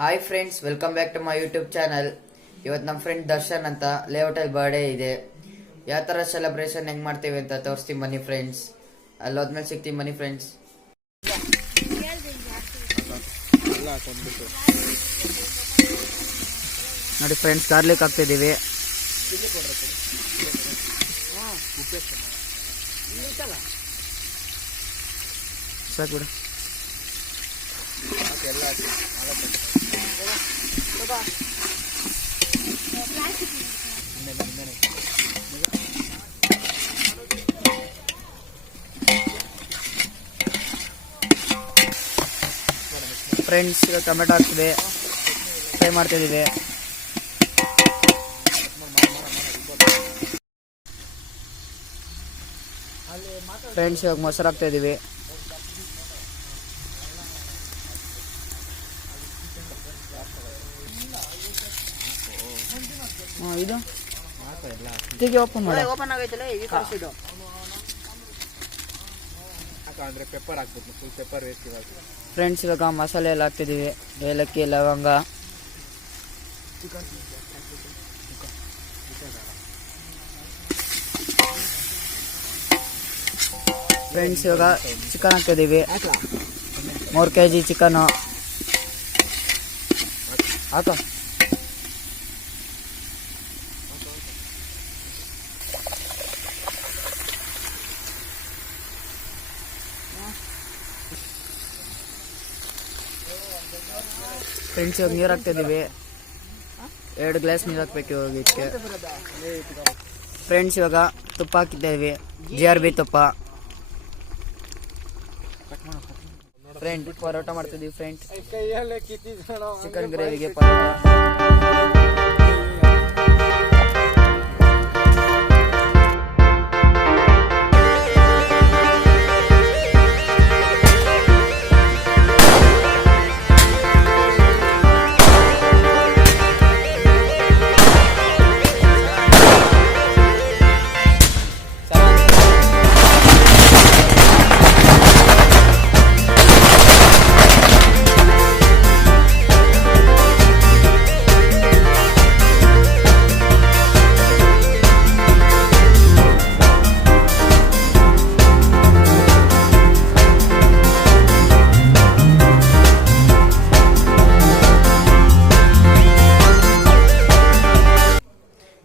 Hi friends, welcome back to my YouTube channel. ಇವತ್ತು ನಮ್ಮ friend Darshan ಅಂತ ಲೇಔಟಲ್ಲಿ ಬರ್ಡೇ ಇದೆ. ಯಾವ ಥರ ಸೆಲೆಬ್ರೇಷನ್ ಹೆಂಗೆ ಮಾಡ್ತೀವಿ ಅಂತ ತೋರಿಸ್ತೀವಿ ಬನ್ನಿ ಫ್ರೆಂಡ್ಸ್. ಅಲ್ಲೋದ್ಮೇಲೆ ಸಿಗ್ತೀವಿ ಬನ್ನಿ ಫ್ರೆಂಡ್ಸ್. ನೋಡಿ ಫ್ರೆಂಡ್ಸ್, ಗಾರ್ಲಿಕ್ ಹಾಕ್ತಿದ್ದೀವಿ. ಸಾಕು ಬಿಡು. ಫ್ರೆಂಡ್ಸ್, ಈಗ ಟೊಮೆಟೊ ಹಾಕ್ತಿದೆ, ಫ್ರೈ ಮಾಡ್ತಿದ್ದೀವಿ. ಫ್ರೆಂಡ್ಸ್, ಇವಾಗ ಮೊಸರು ಹಾಕ್ತಾ ಇದೀವಿ. ಇದು ಓಪನ್ ಮಾಡಿ. ಓಪನ್ ಆಗೈತಲ್ಲ, ಪೆಪ್ಪರ್ ಹಾಕ್ಬೇಕು. Full pepper waste. ಫ್ರೆಂಡ್ಸ್, ಇವಾಗ ಮಸಾಲೆ ಎಲ್ಲ ಹಾಕ್ತಿದೀವಿ. ಏಲಕ್ಕಿ, ಲವಂಗ. ಫ್ರೆಂಡ್ಸ್, ಇವಾಗ ಚಿಕನ್ ಹಾಕ್ತಿದೀವಿ. 3 kg ಚಿಕನ್ ಹಾಕ. ಫ್ರೆಂಡ್ಸ್, ಇವಾಗ ನೀರು ಹಾಕ್ತಿದ್ದೀವಿ. 2 ಗ್ಲಾಸ್ ನೀರು ಹಾಕ್ಬೇಕು ಇವಾಗ ಇದಕ್ಕೆ. ಫ್ರೆಂಡ್ಸ್, ಇವಾಗ ತುಪ್ಪ ಹಾಕಿದ್ದೀವಿ. GRB ತುಪ್ಪ. ಫ್ರೆಂಡ್, ಪರೋಟ ಮಾಡ್ತಿದ್ದೀವಿ. ಫ್ರೆಂಡ್, ಚಿಕನ್ ಗ್ರೇವಿಗೆ ಪರೋಟ.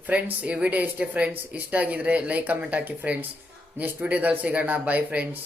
ಫ್ರೆಂಡ್ಸ್, ಈ ವಿಡಿಯೋ ಇಷ್ಟೇ ಫ್ರೆಂಡ್ಸ್. ಇಷ್ಟ ಆಗಿದ್ರೆ ಲೈಕ್, ಕಮೆಂಟ್ ಹಾಕಿ ಫ್ರೆಂಡ್ಸ್. ನೆಕ್ಸ್ಟ್ ವಿಡಿಯೋದಲ್ಲಿ ಸಿಗೋಣ. Bye friends.